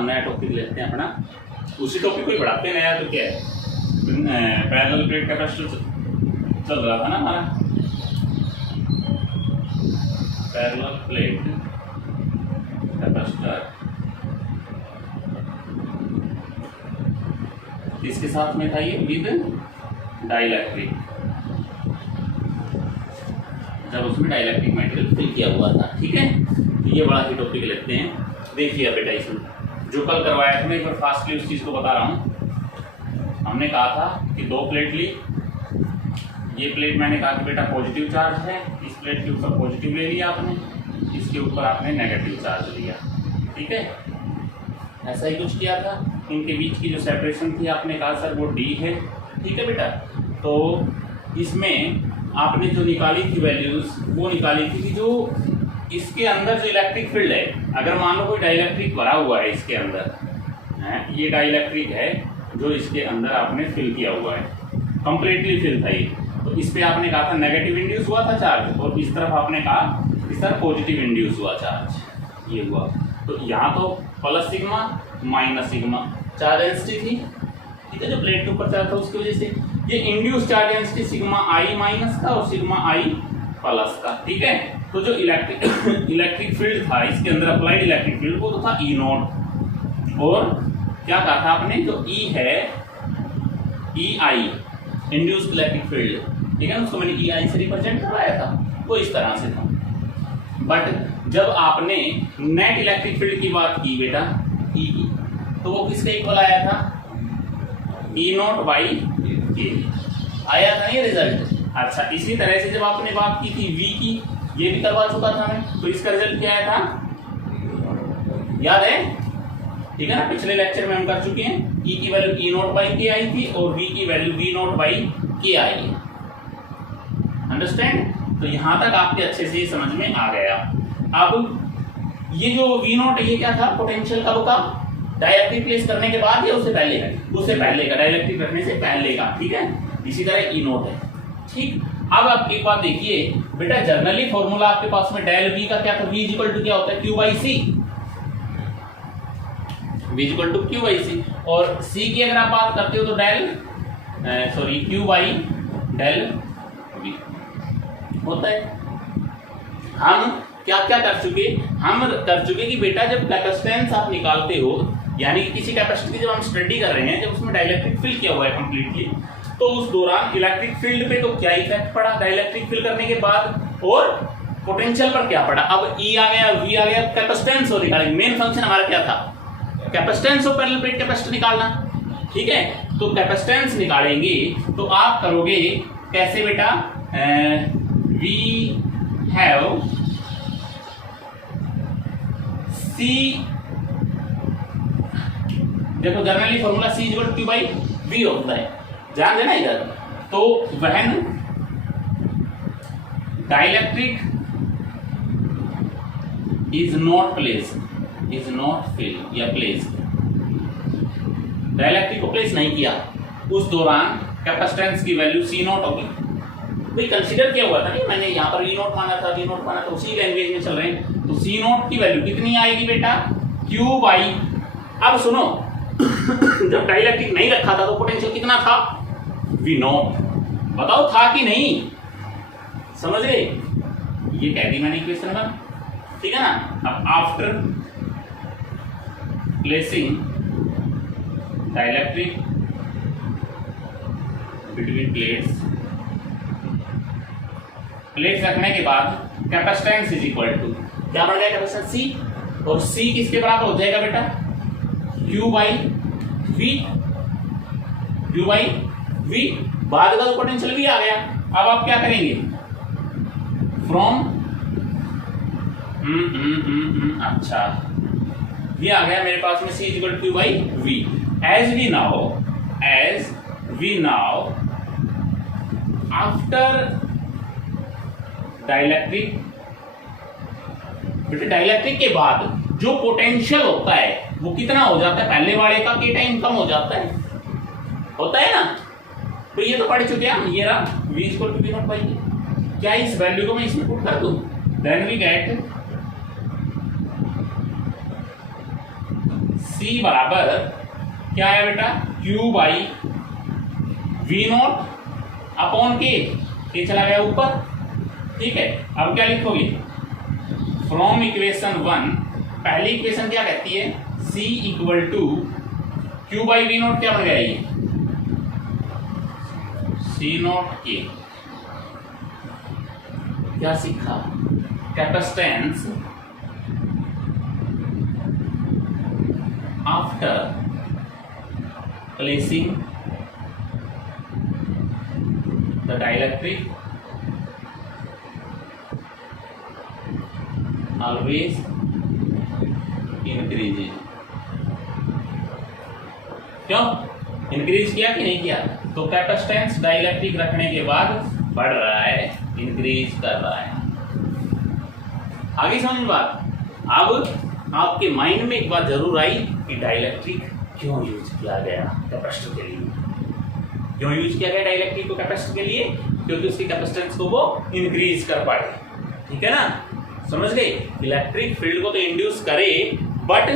हम नया टॉपिक लेते हैं अपना, उसी टॉपिक को ही बढ़ाते हैं। नया तो क्या है, पैरेलल प्लेट कैपेसिटर चल रहा था ना हमारा, पैरेलल प्लेट कैपेसिटर, इसके साथ में था ये विद डाइलेक्ट्रिक, जब उसमें डाइलेक्ट्रिक मटेरियल फिल किया हुआ था। ठीक है, तो ये बड़ा ही टॉपिक लेते हैं। देखिए बेटा, इसमें जो कल करवाया था, मैं एक बार फास्टली उस चीज़ को बता रहा हूँ। हमने कहा था कि दो प्लेट ली, ये प्लेट मैंने कहा कि बेटा पॉजिटिव चार्ज है, इस प्लेट के ऊपर पॉजिटिव ले लिया आपने, इसके ऊपर आपने नेगेटिव चार्ज लिया। ठीक है, ऐसा ही कुछ किया था। इनके बीच की जो सेपरेशन थी आपने कहा सर वो डी है। ठीक है बेटा, तो इसमें आपने जो निकाली थी वैल्यूज, वो निकाली थी कि जो इसके अंदर जो इलेक्ट्रिक फील्ड है, अगर मान लो कोई डाइलेक्ट्रिक भरा हुआ है इसके अंदर है, ये डाइलेक्ट्रिक है जो इसके अंदर आपने फिल किया हुआ है, कंप्लीटली फिल था ये, तो इस पे आपने कहा था नेगेटिव इंड्यूस हुआ था चार्ज, और इस तरफ आपने कहा इस तरफ पॉजिटिव इंड्यूस हुआ चार्ज, ये हुआ। तो यहाँ तो plus sigma minus sigma charge density थी। ठीक है, जो प्लेट के ऊपर चार्ज था उसकी वजह से ये इंड्यूस चार्ज डेंसिटी सिग्मा आई माइनस का और सिग्मा आई प्लस का। ठीक है, तो जो इलेक्ट्रिक फील्ड था इसके अंदर, अप्लाइड इलेक्ट्रिक फील्ड, वो तो था ई नॉट, और क्या कहा था आपने, जो ई है ई आई इंड्यूस्ड इलेक्ट्रिक फील्ड, ठीक है, उसको मैंने ई आई से रिप्रेजेंट करवाया था, वो इस तरह से था। बट जब आपने नेट इलेक्ट्रिक फील्ड की बात की बेटा ई की, तो वो किसके इक्वल आया था, ई नॉट बाई के आया था ये रिजल्ट। अच्छा, इसी तरह से जब आपने बात की थी वी की, ये भी करवा चुका था मैं, तो इसका रिजल्ट क्या आया था, याद है? ठीक है ना, पिछले लेक्चर में हम कर चुके हैं। ई की वैल्यू ई नॉट बाई के आई थी और वी की वैल्यू वी नॉट बाई के आई है। अंडरस्टैंड? तो यहां तक आपके अच्छे से समझ में आ गया। अब ये जो वी नॉट, ये क्या था, पोटेंशियल कब का, डाइलेक्ट्रिक प्लेस करने के बाद या उससे पहले है, उससे पहले का, डाइलेक्ट्रिक रखने से पहले का। ठीक है, इसी तरह ई नॉट है। ठीक, अब आप एक बात देखिए बेटा, जनरली फॉर्मूला आपके पास में डेल वी का क्या था, वी इक्वल टू क्या होता है, Q by C, V equal to Q by C, और सी की अगर आप बात करते हो तो del sorry Q by del V होता है। हम क्या क्या कर चुके, हम कर चुके कि बेटा जब कैपेसिटेंस आप निकालते हो, यानी कि किसी कैपेसिटर की जब हम स्टडी कर रहे हैं, जब उसमें डाइलेक्ट्रिक फिल किया हुआ है कंप्लीटली, तो उस दौरान इलेक्ट्रिक फील्ड पे तो क्या इफेक्ट पड़ा डाइलेक्ट्रिक फिल करने के बाद, और पोटेंशियल पर क्या पड़ा। अब ई आ गया, वी आ गया, कैपेसिटेंस और निकालेंगे। मेन फंक्शन हमारा क्या था, कैपेसिटेंस और पैरेलल प्लेट कैपेसिटर निकालना। ठीक है, तो कैपेसिटेंस निकालेंगे तो आप करोगे कैसे बेटा, वी हैव सी, देखो generally formula C equal to by V होता है, ध्यान देना इधर। तो when dielectric is not place, is not fill या प्लेस, डाइलेक्ट्रिक को प्लेस नहीं किया, उस दौरान कैपेसिटेंस की वैल्यू सी नॉट होगी। भाई कंसीडर किया हुआ था, नहीं मैंने यहाँ पर वी नॉट माना था, वी नॉट माना था, उसी लैंग्वेज में चल रहे हैं। तो सी नॉट की वैल्यू कितनी आएगी बेटा, क्यू बाई, अब सुनो जब डाइलेक्ट्रिक नहीं रखा था तो पोटेंशियल कितना था, वी नॉट, बताओ था कि नहीं, समझ गए? ये कह दी मैंने इक्वेशन में, ठीक है ना। अब after placing dielectric between plates, plates रखने के बाद कैपेसिटेंस इज इक्वल टू क्या बन गया, कैपेसिटेंस सी, और सी किसके बराबर हो जाएगा बेटा, Q by V, Q by V, बाद का तो पोटेंशियल भी आ गया। अब आप क्या करेंगे, फ्रॉम अच्छा ये आ गया मेरे पास में c equal to by v, as we now after dielectric, बेटे डाइलेक्ट्रिक के बाद जो पोटेंशियल होता है वो कितना हो जाता है, पहले वाले का के टाइम कम हो जाता है, होता है ना। तो ये तो पढ़ चुके हैं, ये रहा v equal to V not by K. क्या इस वैल्यू को मैं इसमें पुट कर दूं, देन वी गेट C बराबर क्या है बेटा, Q by V not upon के चला गया ऊपर, ठीक है। अब क्या लिखोगे, फ्रॉम इक्वेशन 1, पहली इक्वेशन क्या कहती है, C equal to Q by V not क्या बन गया ये, C नॉट के, क्या सीखा, capacitance after placing the dielectric always increasing. क्यों इंक्रीज किया कि नहीं किया, तो कैपेसिटेंस डाइलेक्ट्रिक रखने के बाद बढ़ रहा है, इंक्रीज कर रहा है। आगे समझ बात। अब आपके माइंड में एक बात जरूर आई कि डाइलेक्ट्रिक क्यों यूज किया गया कैपेसिटर के लिए, क्यों यूज किया गया डाइलेक्ट्रिक को कैपेसिटर के लिए, क्योंकि उसकी कैपेसिटेंस को वो इंक्रीज कर पाए, ठीक है ना, समझ गए। इलेक्ट्रिक फील्ड को तो इंड्यूस करे बट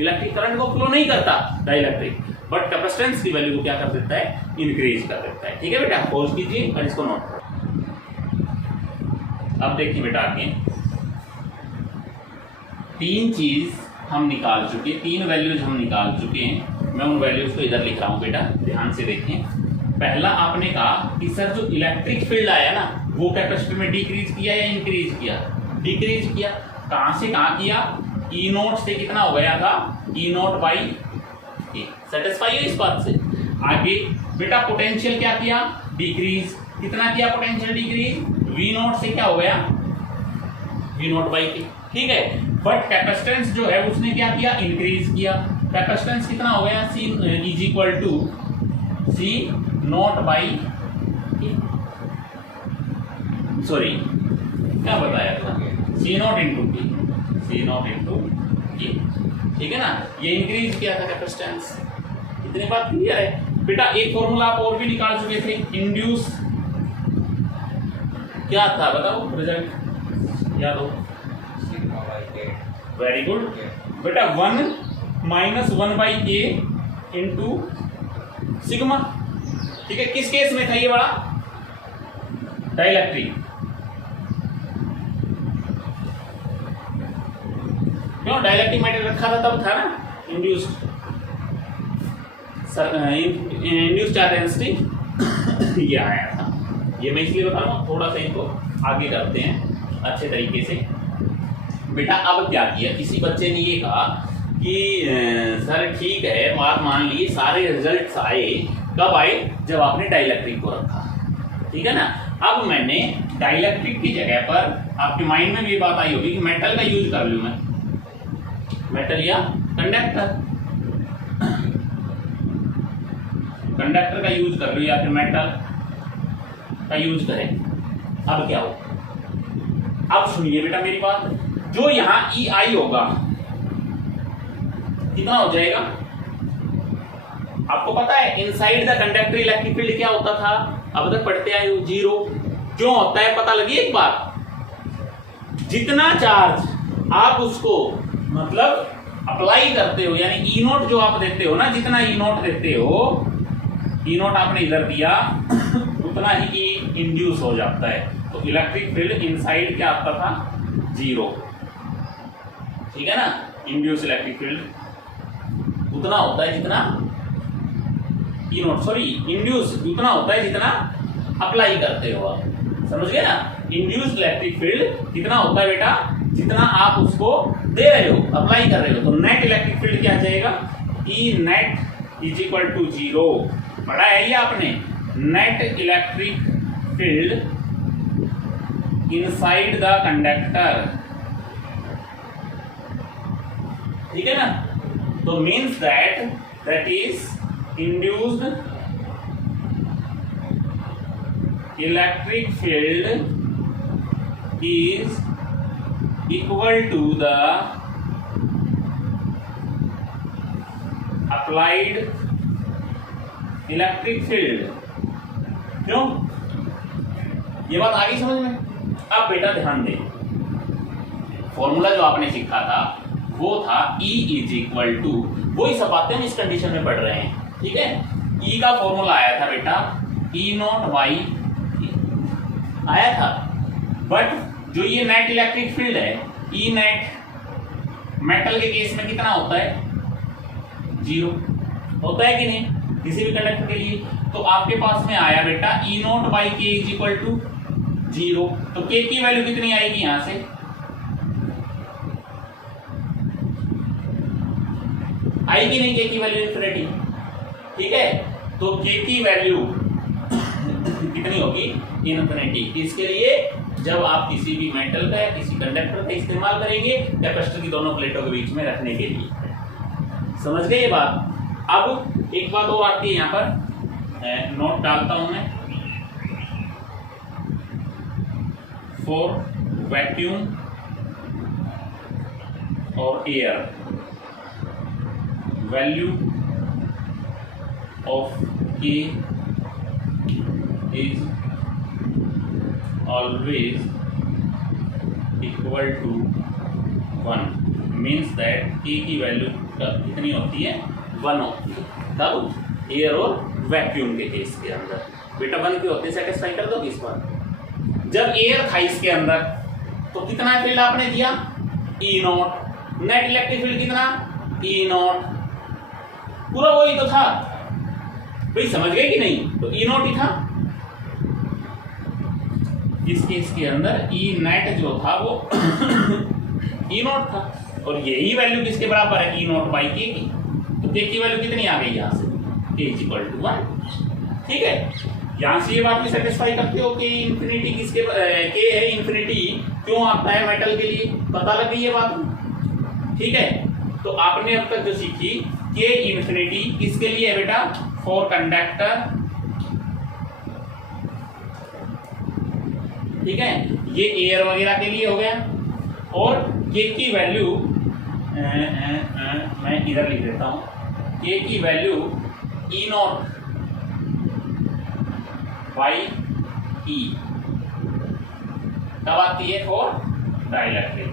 इलेक्ट्रिक करंट को फ्लो नहीं करता डाइलेक्ट्रिक, बट कैपेसिटेंस की वैल्यू को क्या कर देता है, इंक्रीज कर देता है, ठीक है बेटा। पॉज कीजिए और इसको नोट करो। अब देखिए बेटा आगे तीन चीज हम निकाल चुके, तीन वैल्यूज हम निकाल चुके हैं। मैं उन वैल्यूज को इधर लिख रहा हूं बेटा, ध्यान से देखें। पहला आपने कहा कि सर जो इलेक्ट्रिक फील्ड आया ना वो कैपेसिटर में डिक्रीज किया या इंक्रीज किया, डिक्रीज किया। कहां से कहां किया, ई नोट से कितना हो गया था, ई नोट बाई ए, सेटिस्फाई है इस बात से। आगे बेटा पोटेंशियल क्या किया, डिक्रीज, कितना किया पोटेंशियल डिक्रीज, वी नोट से क्या हो गया, वी नोट बाई के, ठीक है। बट कैपेसिटेंस जो है उसने क्या किया, इंक्रीज किया। कैपेसिटेंस कितना हो गया, c is equal to c not by, sorry क्या बताया था, c not into t, c not into k, ठीक है ना। ये इंक्रीज किया था कैपेसिटेंस, इतनी बात क्लियर है बेटा। एक फॉर्मूला आप और भी निकाल चुके थे, इंड्यूस क्या था बताओ, रिजल्ट याद हो, वेरी गुड बेटा, 1 minus 1 by A into sigma, ठीक है। किस केस में था ये बड़ा, डाइलेक्ट्रिक, क्यों डाइलेक्ट्रिक मेटल रखा था तब था ना, इंड्यूस्ड इंड्यूस्ड चार्ज डेंसिटी ये आया था। ये मैं इसलिए बता रहा हूँ, थोड़ा सा इनको आगे करते हैं अच्छे तरीके से बेटा। अब क्या किया, किसी बच्चे ने ये कहा कि सर ठीक है बात मान ली, सारे रिजल्ट्स आए, कब आए, जब आपने डाइलेक्ट्रिक को रखा, ठीक है ना। अब मैंने डाइलेक्ट्रिक की जगह पर, आपके माइंड में भी ये बात आई होगी कि मेटल का यूज कर लूं मैं, मेटल या कंडक्टर, कंडक्टर का यूज कर लूं या फिर मेटल का यूज करें। अब क्या हो, अब सुनिए बेटा मेरी बात, जो यहां ई आई होगा कितना हो जाएगा, आपको पता है inside the conductor electric field क्या होता था, अब तक पढ़ते आए हो, 0। क्यों होता है पता लगी एक बात, जितना चार्ज आप उसको मतलब अप्लाई करते हो, यानी ई नोट जो आप देते हो ना, जितना ई नोट देते हो, ई नोट आपने इधर दिया उतना ही ई इंड्यूस हो जाता है। तो इलेक्ट्रिक फील्ड इनसाइड क्या आता था, 0, ठीक है ना। इंड्यूस इलेक्ट्रिक फील्ड उतना होता है जितना ई नोट, सॉरी इंड्यूस उतना होता है जितना अप्लाई करते हो आप, समझ गए ना। इंड्यूस इलेक्ट्रिक फील्ड कितना होता है बेटा, जितना आप उसको दे रहे हो, अप्लाई कर रहे हो। तो नेट इलेक्ट्रिक फील्ड क्या जाएगा, E net is equal to 0, पढ़ा है ये आपने, net electric field inside the conductor, ठीक है ना। तो means that is induced electric field is equal to the applied electric field। क्यों, ये बात आ गई समझ में। अब बेटा ध्यान दे, फॉर्मूला जो आपने सीखा था वो था E इज इक्वल टू, वही सब बातें हम इस कंडीशन में पढ़ रहे हैं, ठीक है। E का फॉर्मूला आया था बेटा E नॉट वाई आया था, बट जो ये नेट इलेक्ट्रिक फील्ड है E नेट मेटल के केस में कितना होता है, 0 होता है कि नहीं किसी भी कंडक्टर के लिए। तो आपके पास में आया बेटा E नॉट बाई के इज इक्वल टू 0, तो K की वैल्यू कितनी आएगी यहां से, आएगी नहीं K की वैल्यू इन्फिनिटी, ठीक है। तो K की वैल्यू कितनी होगी, इन्फिनिटी। किसके लिए, जब आप किसी भी मेटल का या किसी कंडक्टर का इस्तेमाल करेंगे कैपेसिटर की दोनों प्लेटों के बीच में रखने के लिए, समझ गए ये बात। अब एक बात और आती है यहाँ पर, नोट डालता हूं मैं, फॉर वैक्यूम और air value of K is always equal to 1, means that K की वैल्यू कितनी होती है, 1 होती है, तब एयर और वैक्यूम के केस के अंदर बेटा 1 के होते हैं। सेटिस्फाई कर दो इस बार। जब एयर था इसके अंदर तो कितना फील्ड आपने दिया, E not, net electric field कितना, E नॉट, पूरा वही तो था भाई, समझ गए कि नहीं, तो E नॉट ही था। इस केस के अंदर E नेट जो था वो E नॉट था, और यही वैल्यू किसके बराबर है, E नॉट बाई K की। तो K की वैल्यू कितनी आ गई यहाँ से, K इज इक्वल टू 1, ठीक है। यहाँ से ये बात भी सेटिस्फाई करते हो कि इन्फिनिटी किसके, K है इन्फिनिटी क्यों आता है मेटल के लिए, पता लग गई ये बात, ठीक है। तो आपने अब तक जो सीखी K इन्फिनिटी किसके लिए है बेटा, फॉर कंडक्टर, ठीक है, ये एयर वगैरह के लिए हो गया। और K की वैल्यू मैं इधर लिख देता हूं, K की value E not by E कब आती है, फॉर डाइलेक्ट्रिक।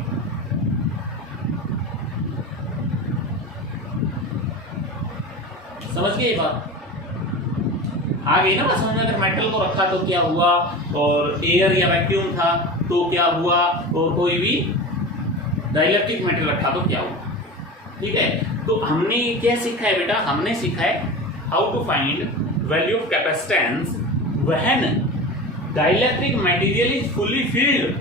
समझ गए ये बात, आ गई ना बात समझ में। अगर मेटल को रखा तो क्या हुआ, और एयर या वैक्यूम था तो क्या हुआ, और कोई भी डाइलेक्ट्रिक मेटल रखा तो क्या हुआ, ठीक है। तो हमने क्या सीखा है बेटा, हमने सीखा है how to find value of capacitance when dielectric material is fully filled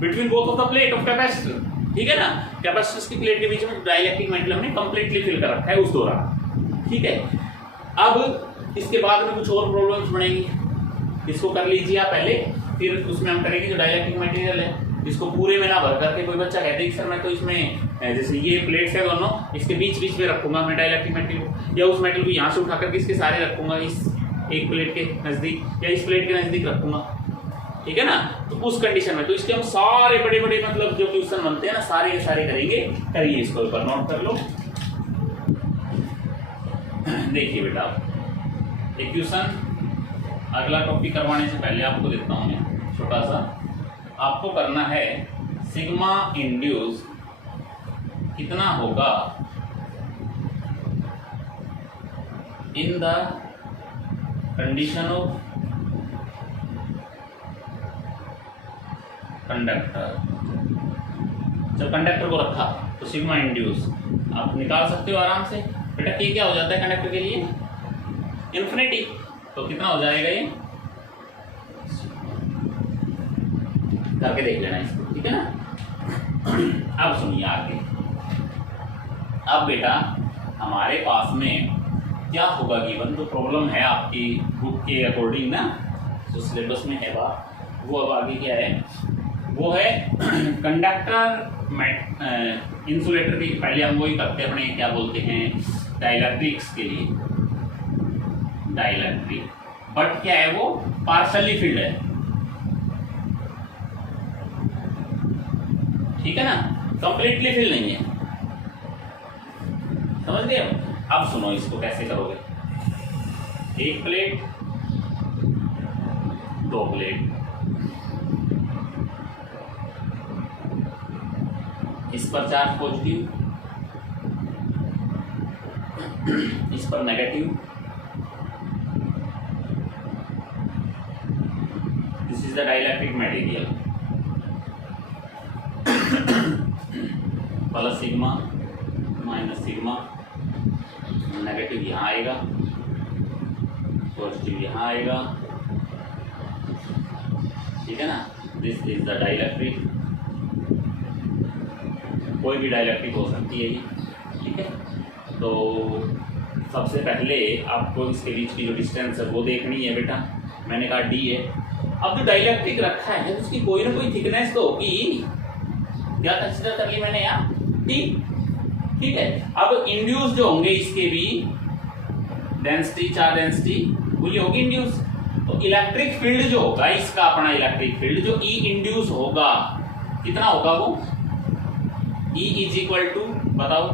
between both of the plate of capacitor, ठीक है ना। कैपेसिटर्स की प्लेट के बीच में डाइलेक्ट्रिक मेटल हमने कंप्लीटली फिल कर रखा है उस दौरान, ठीक है। अब इसके बाद में कुछ और प्रॉब्लम्स बनेंगी, इसको कर लीजिए आप पहले, फिर उसमें हम करेंगे जो डाइलेक्ट्रिक मटेरियल है इसको पूरे में ना भर करके। कोई बच्चा कहते हैं कि सर मैं तो इसमें जैसे ये प्लेट्स है दोनों, इसके बीच बीच में रखूंगा मैं डाइलेक्ट्रिक मटेरियल, या उस मेटल को यहाँ से उठा करके इसके सारे रखूंगा इस एक प्लेट के नजदीक, या इस प्लेट के नजदीक रखूंगा, ठीक है ना। तो उस कंडीशन में तो इसके हम सारे बड़े बड़े मतलब जो क्वेश्चन बनते हैं ना, सारे के सारे करेंगे। करिए इसको ऊपर नोट कर लो। देखिए बेटा एक क्वेश्चन अगला टॉपिक करवाने से पहले आपको देता हूं मैं छोटा सा, आपको करना है सिग्मा इंड्यूस कितना होगा in the condition of conductor. जब कंडक्टर को रखा तो सिग्मा इंड्यूस आप निकाल सकते हो आराम से बेटा। के क्या हो जाता है कंडक्टर के लिए, इन्फिनिटी, तो कितना हो जाएगा ये, करके देख लेना इसको, ठीक है ना। अब सुनिए आगे, अब बेटा हमारे पास में क्या होगा गिवन, जो प्रॉब्लम है आपकी बुक के अकॉर्डिंग ना, जो सिलेबस में है बात, वो अब आगे क्या है, वो है कंडक्टर इंसुलेटर की। पहले हम वही करते हैं अपने क्या बोलते हैं डाइलेक्ट्रिक्स के लिए, डाइलेक्ट्रिक, बट क्या है वो पार्शली फील्ड है, ठीक है ना, कंप्लीटली फिल नहीं है, समझ गए। अब सुनो इसको कैसे करोगे, एक प्लेट, दो प्लेट, इस पर चार्ज पॉजिटिव, इस पर negative, this is the dielectric material, plus sigma minus sigma, negative यहाँ आएगा, पॉजिटिव यहाँ आएगा, ठीक है ना। दिस इज द डाइलेक्ट्रिक, कोई भी डाइलेक्ट्रिक हो सकती है ये, ठीक है। तो सबसे पहले आपको इसके बीच की जो डिस्टेंस है वो देखनी है बेटा, मैंने कहा डी है। अब जो डाइलेक्ट्रिक रखा है उसकी कोई ना कोई थिकनेस तो होगी, क्या कंसिडर कर ली मैंने यहाँ डी, ठीक है। अब इंड्यूस जो होंगे इसके भी डेंसिटी, चार्ज डेंसिटी वो ये होगी इंड्यूस। तो इलेक्ट्रिक फील्ड जो होगा इसका अपना इलेक्ट्रिक फील्ड जो ई इंड्यूस होगा कितना होगा वो, ई इज इक्वल टू बताओ,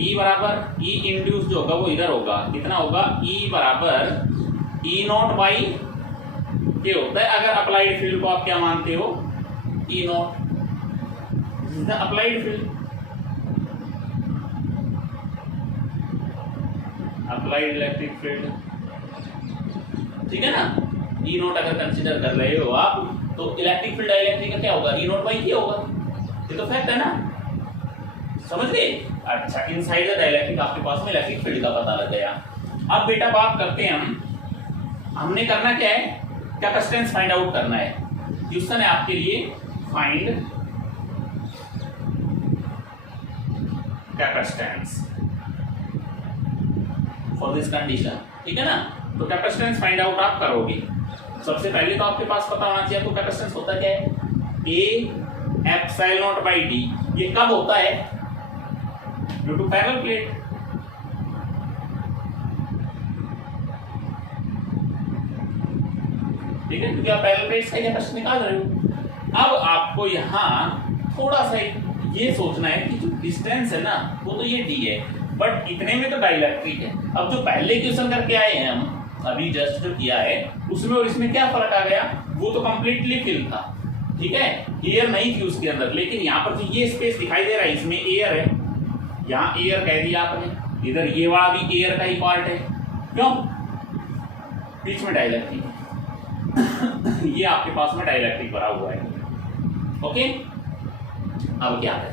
ई बराबर ई इंड्यूस जो होगा वो इधर होगा, कितना होगा, ई बराबर ई नॉट बाई के होता है। अगर अप्लाइड फील्ड को आप क्या मानते हो, e not, this is the applied field, applied electric field, ठीक है ना। ई नॉट अगर कंसीडर कर रहे हो आप तो इलेक्ट्रिक फील्ड डाइलेक्ट्रिक का क्या होगा, ई नॉट बाई के होगा, ये तो फैक्ट है ना, समझ गए। अच्छा, इनसाइड द डाइलेक्ट्रिक आपके पास में इलेक्ट्रिक फील्ड का पता लग गया। अब बेटा बात करते हैं हमने करना क्या है, कैपेसिटेंस फाइंड आउट करना है। क्वेश्चन है आपके लिए, find capacitance for this condition, ठीक है ना। तो कैपेसिटेंस फाइंड आउट आप करोगे, सबसे पहले तो आपके पास पता होना चाहिए तो कैपेसिटेंस होता क्या है, ए एप्सिलॉन नॉट बाई डी। ये कब होता है, ड्यू टू पैरेलल प्लेट, ठीक है, क्योंकि आप पैरेलल प्लेट्स का कैपेसिटेंस निकाल रहे हो। अब आपको यहाँ थोड़ा सा ये सोचना है कि जो डिस्टेंस है ना वो तो ये डी है, बट इतने में तो डाइलेक्ट्रिक है। अब जो पहले क्वेश्चन करके आए हैं हम अभी जस्ट जो किया है उसमें और इसमें क्या फर्क आ गया, वो तो कंप्लीटली फिल था, ठीक है, एयर नहीं थी उसके अंदर, लेकिन यहाँ पर जो ये स्पेस दिखाई दे रहा है इसमें एयर है, यहाँ एयर कह दिया आपने, इधर ये वाला भी एयर का ही पार्ट है, क्यों, बीच में डाइलेक्ट्रिक ये आपके पास में डाइलेक्ट्रिक भरा हुआ है, ओके। अब क्या है,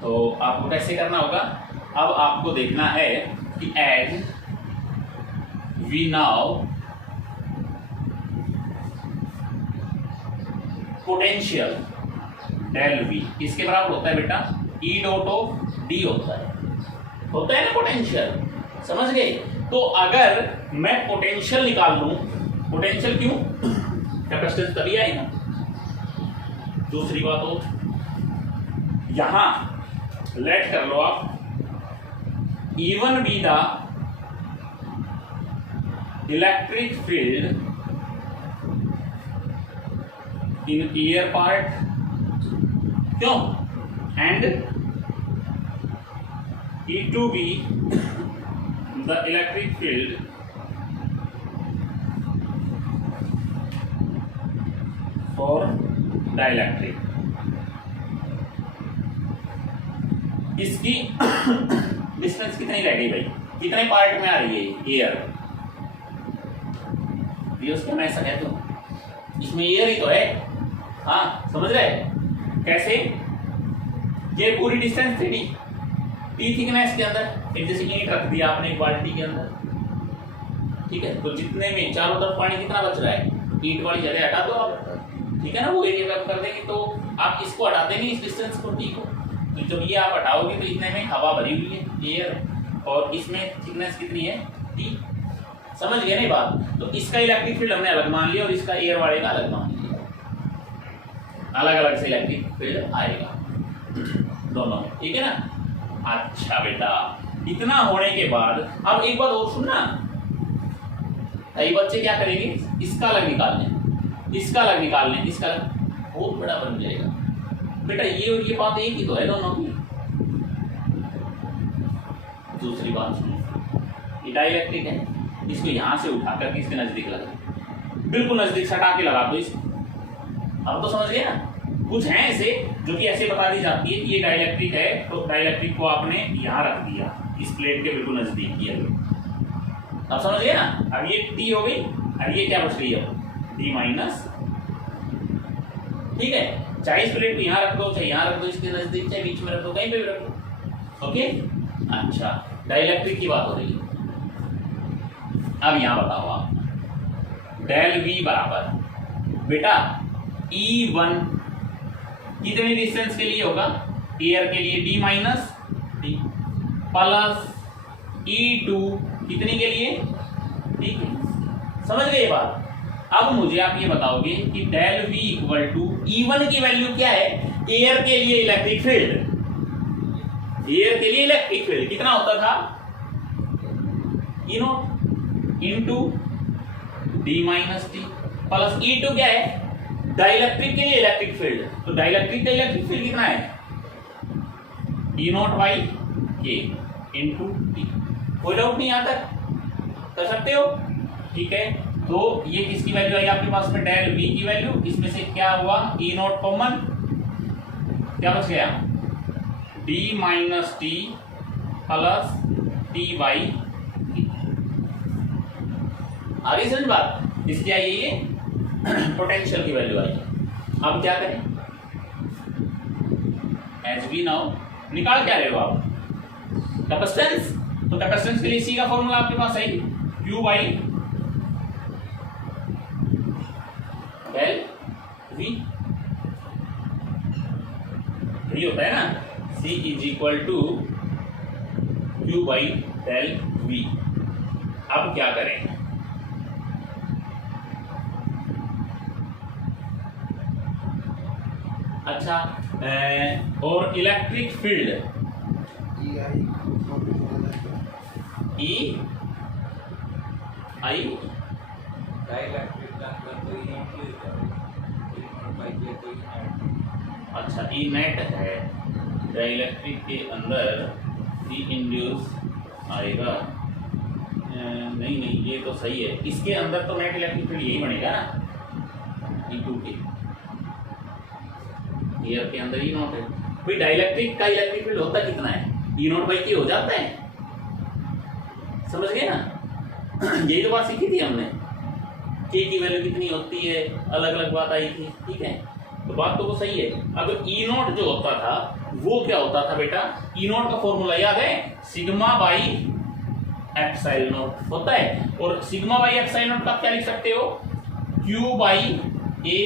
तो आपको कैसे करना होगा, अब आपको देखना है कि as we now potential del V इसके बराबर होता है बेटा ई डॉट ऑफ डी होता है ना पोटेंशियल, समझ गए। तो अगर मैं पोटेंशियल निकाल लूं, पोटेंशियल क्यों, कैपेसिटेंस तभी आएगा। दूसरी बात हो, यहां लेट कर लो आप even be the electric field in air part, क्यों, and it to be the electric field for dielectric। इसकी डिस्टेंस कितनी रहेगी भाई, कितने पार्ट में आ रही है एयर, ये उसका मैं ऐसा कहता हूं इसमें एयर ही तो है, हाँ समझ रहे कैसे, ये पूरी डिस्टेंस थी टी थिकनेस के अंदर, एक जैसे ईंट रख दिया आपने एक बाल्टी के अंदर, ठीक है, तो जितने में चारों तरफ पानी कितना बच रहा है, ईंट वाली जगह हटा दो आप, ठीक है ना, वो एरिया कम कर देंगे, तो आप इसको हटा देंगे इस डिस्टेंस को, टी को, तो जब ये आप हटाओगे तो इतने में हवा भरी हुई है एयर, और इसमें थिकनेस कितनी है टी, समझ गए नहीं बात। तो इसका इलेक्ट्रिक फील्ड हमने अलग मान लिया और इसका एयर वाले का अलग मान लिया, अलग अलग से इलेक्ट्रिक फील्ड आएगा दोनों, ठीक है ना। अच्छा बेटा, इतना होने के बाद अब एक बात और सुनना, कई बच्चे क्या करेंगे, इसका अलग निकाल लें, इसका अलग निकाल लें, इसका बहुत बड़ा बन जाएगा बेटा, ये और ये बात एक ही तो है दोनों की। दूसरी बात सुनो, ये डाइलेक्ट्रिक है, इसको यहां से उठा करके इसके नजदीक लगा, बिल्कुल नजदीक सटा के लगा दो इसको, अब तो समझ गए ना, कुछ हैं ऐसे जो कि ऐसे बता दी जाती है कि ये डाइलेक्ट्रिक है, तो डाइलेक्ट्रिक को आपने यहाँ रख दिया, इस प्लेट के बिल्कुल नजदीक किया। अब समझ गए ना। अब ये टी हो गई, अब ये क्या बच रही है, टी माइनस, ठीक है। चाहे इस प्लेट को यहाँ रख दो, चाहे यहाँ रख दो, इसके नजदीक, चाहे बीच में रख दो, कहीं पे भी रख दो। ओके, अच्छा, डाइलेक्ट्रिक की बात हो रही है। अब यहाँ बताओ आप, डेल वी बराबर बेटा E1 कितने डिस्टेंस के लिए होगा, एयर के लिए D minus t, plus E2 कितनी के लिए, ठीक है, समझ गए ये बात। अब मुझे आप ये बताओगे कि del we equal to E1 की वैल्यू क्या है, एयर के लिए इलेक्ट्रिक फील्ड, एयर के लिए इलेक्ट्रिक फील्ड कितना होता था, E0 into D minus t, plus E2 क्या है, डाइलेक्ट्रिक के लिए इलेक्ट्रिक फील्ड, तो डाइलेक्ट्रिक का इलेक्ट्रिक फील्ड कितना है, E0 बाई के इंटू टी। कोई डाउट नहीं, यहां तक कर सकते हो, ठीक है। तो ये किसकी वैल्यू आई आपके पास में, डेल वी की वैल्यू, इसमें से क्या हुआ, E0 कॉमन, क्या बच गया, D minus t plus t by, आगे समझ बात। इसलिए आइए ये पोटेंशियल की वैल्यू आई। अब क्या करें, एच बी नाउ निकाल क्या रहे हो आप, कैपेसिटेंस, तो कैपेसिटेंस के लिए सी का फॉर्मूला आपके पास है, क्यू बाई डेल वी, यही होता है ना, c is equal to Q by del v. अब क्या करें, अच्छा, और इलेक्ट्रिक फील्ड ई आई, अच्छा, ई नेट है, डाइलेक्ट्रिक के अंदर ई इंड्यूस आएगा, नहीं नहीं ये तो सही है, इसके अंदर तो नेट इलेक्ट्रिक फील्ड यही बनेगा ना, E2 के, एयर के अंदर E0 है, भाई डाइलेक्ट्रिक का इलेक्ट्रिक फील्ड होता कितना है, E0 बाई के हो जाता है, समझ गए ना। यही तो बात सीखी थी हमने, के की वैल्यू कितनी होती है, अलग अलग बात आई थी, ठीक है, तो बात तो वो सही है। अब E0 जो होता था वो क्या होता था बेटा, E0 का फॉर्मूला याद है, सिग्मा बाई एप्सिलॉन नॉट होता है, और सिग्मा बाई एप्सिलॉन नॉट का क्या लिख सकते हो, Q by A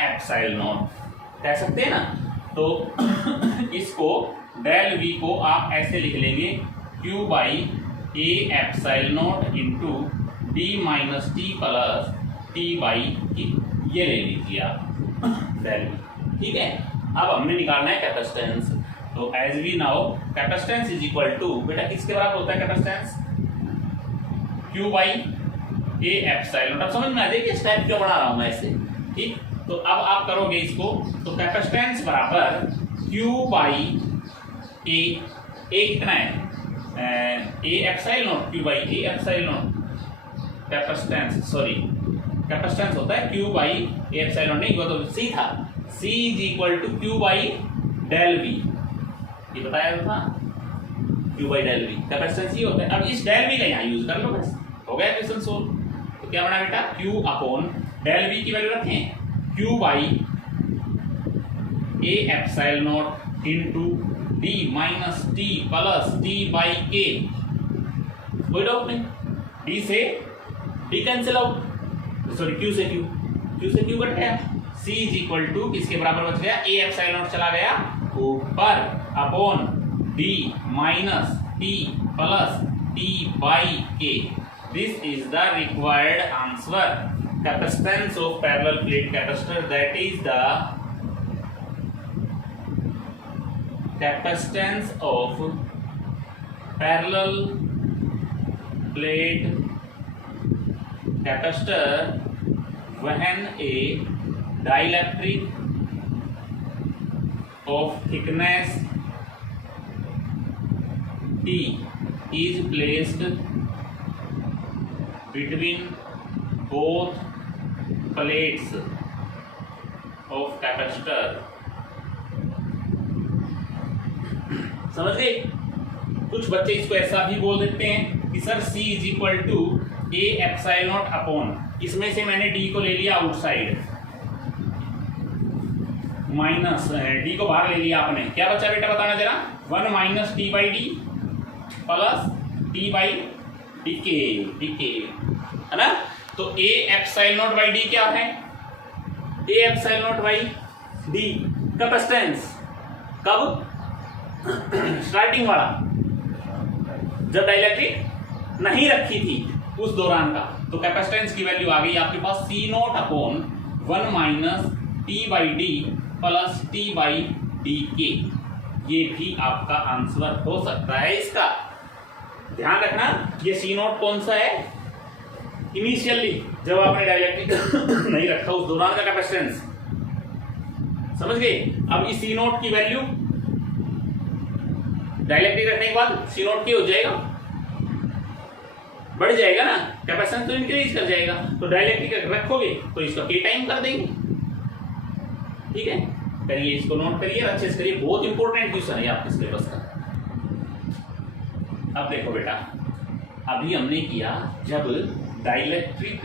epsilon not कह सकते हैं ना। तो इसको डेल वी को आप ऐसे लिख लेंगे, Q by A epsilon not into D minus t plus t by की, ये ले लीजिए आप डेल वी, ठीक है। अब हमने निकालना है कैपेसिटेंस, तो as we now capacitance is equal to, बेटा किसके बराबर होता है capacitance, Q by A epsilon. अब समझ में आ जाएगी स्टेप क्यों बना रहा हूं मैं ऐसे, ठीक। तो अब आप करोगे इसको, तो कैपेसिटेंस बराबर Q बाई ए कितना है, ए epsilon not, Q by A epsilon not, capacitance sorry capacitance होता है Q बाई ए एप्सिलॉन, नहीं वो तो C था, C is equal to Q by del v, ये बताया था, Q by del v capacitance ही होता है। अब इस डेल वी का यहाँ यूज कर लो, बस हो गया क्वेश्चन सोल्व। तो क्या बना बेटा, Q अपॉन डेल वी की वैल्यू रखें, Q by A epsilon not into D minus t plus t by के, कोई डाउट नहीं, डी से D cancel out, sorry Q से Q कट गया, C इज इक्वल टू किसके बराबर बच गया, ए एप्सिलॉन नॉट चला गया ऊपर upon d minus t plus t by k. This is the required answer, capacitance of parallel plate capacitor, that is the capacitance of parallel plate capacitor when a dielectric of thickness T is placed between both plates of capacitor. समझ गए? कुछ बच्चे इसको ऐसा भी बोल देते हैं कि sir C is equal to A epsilon not upon, इसमें से मैंने D को ले लिया आउटसाइड, माइनस D को बाहर ले लिया आपने, क्या बचा बेटा बताना जरा, 1 minus D by d plus D by D है ना। तो ए एप्सिलॉन नॉट बाई डी क्या है, ए epsilon not by D capacitance, कब स्टार्टिंग वाला जब डाइलेक्ट्रिक नहीं रखी थी उस दौरान का, तो कैपेसिटेंस की वैल्यू आ गई आपके पास c not upon 1 minus t by d plus t by d के। ये भी आपका आंसर हो सकता है इसका। ध्यान रखना ये सी नॉट कौन सा है, इनिशियली जब आपने डाइलेक्ट्रिक नहीं रखा उस दौरान का कैपेसिटेंस, समझ गए। अब इस सी नॉट की वैल्यू डाइलेक्ट्रिक रखने के बाद सी नॉट क्या हो जाएगा, बढ़ जाएगा ना, कैपेसिटेंस तो इंक्रीज कर जाएगा। तो डाइलेक्ट्रिक रखोगे तो इसका के टाइम कर देंगे, ठीक है। करिए इसको नोट करिए, अच्छे से करिए, बहुत इंपॉर्टेंट क्वेश्चन है आपके सिलेबस का। अब देखो बेटा, अभी हमने किया जब डाइलेक्ट्रिक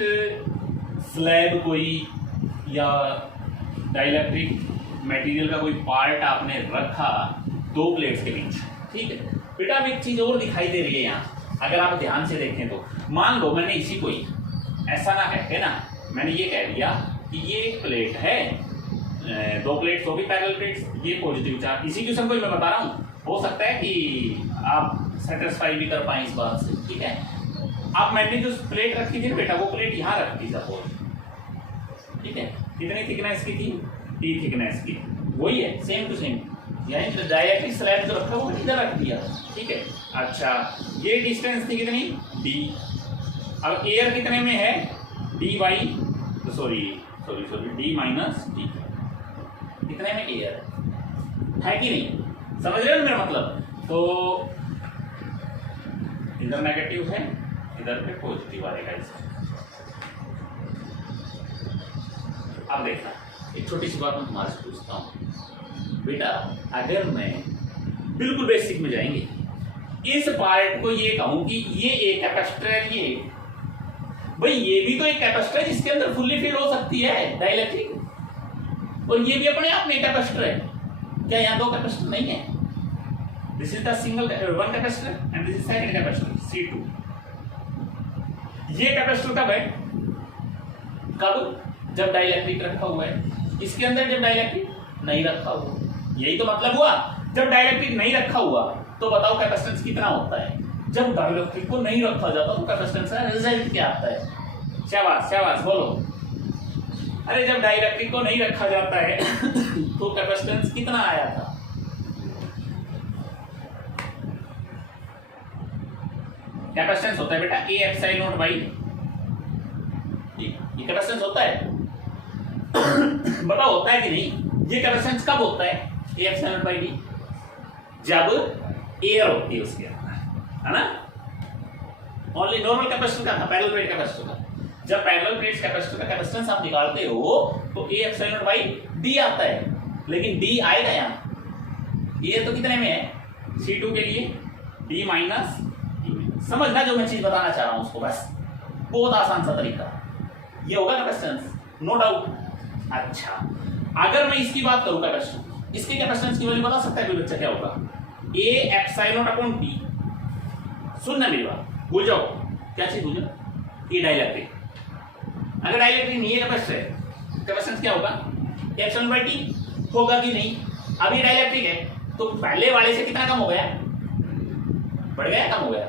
स्लैब कोई या डाइलेक्ट्रिक मटेरियल का कोई पार्ट आपने रखा दो प्लेट्स के बीच, ठीक है बेटा। अब एक चीज और दिखाई दे रही है यहाँ, अगर आप ध्यान से देखें तो मान लो मैंने इसी को ही ऐसा ना कहते ना, मैंने ये कह दिया कि ये एक प्लेट है, दो प्लेट्स होगी पैरेलल प्लेट्स, ये पॉजिटिव चार्ज, इसी क्वेश्चन को मैं बता रहा हूँ, हो सकता है कि आप सेटिस्फाई भी कर पाए इस बात से, ठीक है। अब मैंने जो प्लेट रखी थी ना बेटा, वो प्लेट यहाँ रखी सपोज, ठीक है, कितनी थिकनेस की थी, टी थिकनेस की, वही है सेम टू सेम, यानी डाइलेक्ट्रिक स्लैब जो रखा वो इधर रख दिया, ठीक है। अच्छा ये डिस्टेंस थी कितनी डी, अब एयर कितने में है D by sorry D minus D, कितने में एयर है कि नहीं, समझ रहे हो मेरा मतलब। तो इधर नेगेटिव है, इधर पे पॉजिटिव आएगा इसमें। अब देखना एक छोटी सी बात मैं तुम्हारे से पूछता हूँ बेटा, अगर मैं बिल्कुल बेसिक में जाएंगे, इस पार्ट को ये कहूं कि ये एक कैपेसिटर है, ये भाई ये भी तो एक कैपेसिटर है जिसके अंदर फुल्ली फील्ड हो सकती है डाइलेक्ट्रिक, और ये भी अपने आप में कैपेसिटर है। क्या यहाँ दो कैपेसिटर नहीं है? This is the single one capacitor and this is second capacitor C2। ये कैपेसिटर कब है, कब जब डाइलेक्ट्रिक रखा हुआ है, इसके अंदर जब डाइलेक्ट्रिक नहीं रखा हुआ, यही तो मतलब हुआ। जब डाइलेक्ट्रिक नहीं रखा हुआ तो बताओ कैपेसिटेंस कितना होता है, जब डाइलेक्ट्रिक को नहीं रखा जाता तो कैपेसिटेंस का रिजल्ट क्या आता है, शाबाश शाबाश बोलो। अरे जब डाइलेक्ट्रिक को नहीं रखा जाता है तो कैपेसिटेंस कितना आया था, कैपेसिटेंस होता है बेटा ए एप्सिलॉन नॉट बाई, ये कैपेसिटेंस होता है बताओ होता है कि नहीं। ये कैपेसिटेंस कब होता है ए एप्सिलॉन नॉट बाई डी, जब एयर होती है उसके अंदर, है ना। ओनली नॉर्मल कैपेसिटर का था, पैरेलल प्लेट कैपेसिटर का, जब पैरेलल प्लेट कैपेसिटर का कैपेसिटेंस आप निकालते हो तो ए एप्सिलॉन नॉट बाई डी आता है, लेकिन डी आएगा यहाँ, एयर तो कितने में है C2 के लिए डी माइनस, समझना जो मैं चीज बताना चाह रहा हूं उसको, बस बहुत आसान सा तरीका, ये होगा कैपेसिटेंस नो डाउट। अच्छा अगर मैं इसकी बात करूं कैपेसिटेंस, इसके कैपेसिटेंस की वैल्यू बता सकता है कोई बच्चा क्या होगा, ए एप्सिलॉन अपॉन टी, सुनना मेरी बात, भूल जाओ क्या चीज भूल जाओ, ये डाइलेक्ट्रिक, अगर डाइलेक्ट्रिक नहीं है कैपेसिटर है, कैपेसिटेंस क्या होगा एप्सिलॉन बाई टी होगा कि नहीं। अब ये डाइलेक्ट्रिक है तो पहले वाले से कितना कम हो गया, बढ़ गया कम हो गया,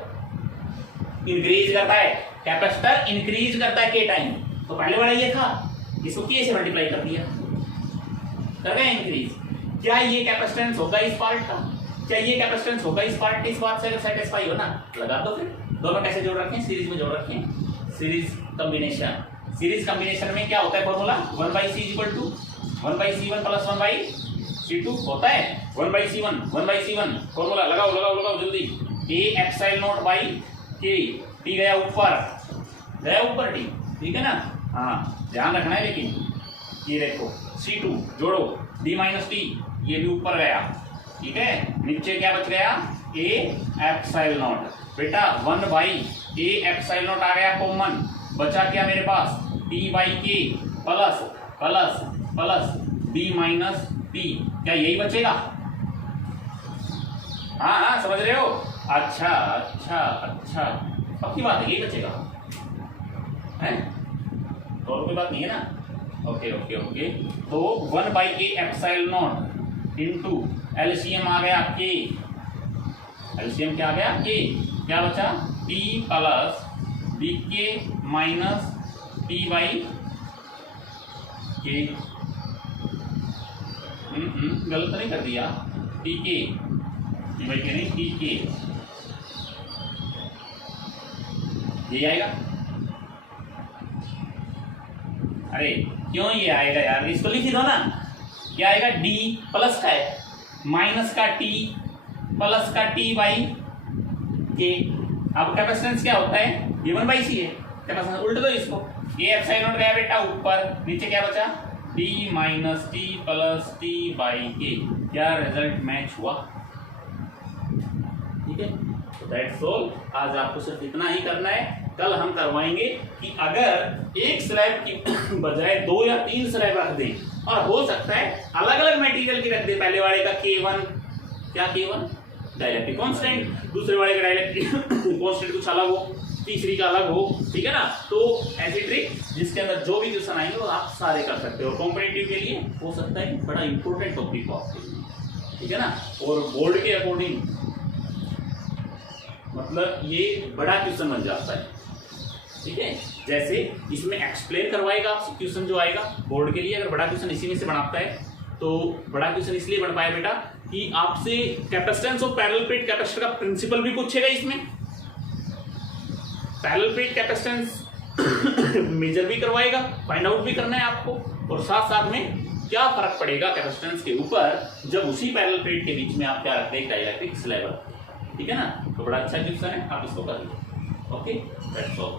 इंक्रीज करता है कैपेसिटर, इंक्रीज करता है के टाइम, तो पहले वाला ये था, इसको के से मल्टीप्लाई कर दिया, कर गया इंक्रीज। क्या ये कैपेसिटेंस होगा इस पार्ट का, क्या ये कैपेसिटेंस होगा इस पार्ट, इस बात से सेटिस्फाई हो ना, लगा दो फिर। दोनों कैसे जोड़ रखे हैं, सीरीज में जोड़ रखे हैं, सीरीज कॉम्बिनेशन। सीरीज कॉम्बिनेशन में क्या होता है formula, 1/c equal to 1/c1 plus 1/c2 होता है, 1/c1 1/c1 फॉर्मूला लगाओ लगाओ लगाओ जल्दी, ए एप्सिलॉन नॉट बाई के, टी गया ऊपर टी, ठीक है ना। हाँ ध्यान रखना है लेकिन ये देखो C2 जोड़ो D माइनस टी, ये भी ऊपर गया, ठीक है। नीचे क्या बच गया, A एप्सिलॉन नॉट। बेटा 1/A एप्सिलॉन नॉट आ गया कॉमन, बचा क्या मेरे पास T बाई के plus plus plus D minus T. क्या यही बचेगा? हाँ हाँ समझ रहे हो? अच्छा अच्छा अच्छा, पक्की बात है, यही बचेगा है, और कोई बात नहीं है ना। ओके ओके ओके, तो 1/A epsilon not into LCM आ गया के, एलसीएम क्या आ गया के, क्या बचा T प्लस डी के माइनस T बाई के। गलत नहीं कर दिया, T के T बाई के नहीं, T के, ये आएगा। अरे क्यों ये आएगा यार, इसको लिख दो ना। क्या आएगा, D प्लस का है माइनस का T प्लस का T बाई के। अब कैपेसिटेंस क्या होता है, ये 1/C है, कैपेसिटेंस उल्ट दो इसको, A एप्सिलॉन नॉट गया बेटा ऊपर, नीचे क्या बचा D minus T plus T by K. क्या रिजल्ट मैच हुआ? ठीक है, तो दैट्स ऑल। आज आपको सिर्फ इतना ही करना है। कल हम करवाएंगे कि अगर एक स्लैब की बजाय 2 या 3 स्लैब रख दें, और हो सकता है अलग अलग मटेरियल की रख दें, पहले वाले का K1 क्या K1 डाइलेक्ट्रिक कांस्टेंट, दूसरे वाले का डाइलेक्ट्रिक कांस्टेंट कुछ अलग हो, तीसरी का अलग हो, ठीक है ना। तो ऐसी ट्रिक जिसके अंदर जो भी क्वेश्चन आएंगे वो आप सारे कर सकते हो। कॉम्पिटिटिव के लिए हो सकता है बड़ा इंपॉर्टेंट टॉपिक हो आपके लिए, ठीक है ना। और बोर्ड के अकॉर्डिंग मतलब ये बड़ा क्वेश्चन बन जाता है, ठीक है। जैसे इसमें एक्सप्लेन करवाएगा आपसे क्वेश्चन जो आएगा बोर्ड के लिए, अगर बड़ा क्वेश्चन इसी में से बनाता है तो बड़ा क्वेश्चन इसलिए बन पाए बेटा कि आपसे capacitance of parallel plate capacitor का प्रिंसिपल भी पूछेगा इसमें, पैरेलल प्लेट कैपेसिटेंस मेजर भी करवाएगा, फाइंड आउट भी करना है आपको, और साथ साथ में क्या फर्क पड़ेगा कैपेसिटेंस के ऊपर जब उसी पैरेलल प्लेट के बीच में आप क्या रखते हैं, डाइलेक्ट्रिक स्लैब, ठीक है ना। तो बड़ा अच्छा क्वेश्चन है, आप इसको कर लीजिए। Okay, that's all.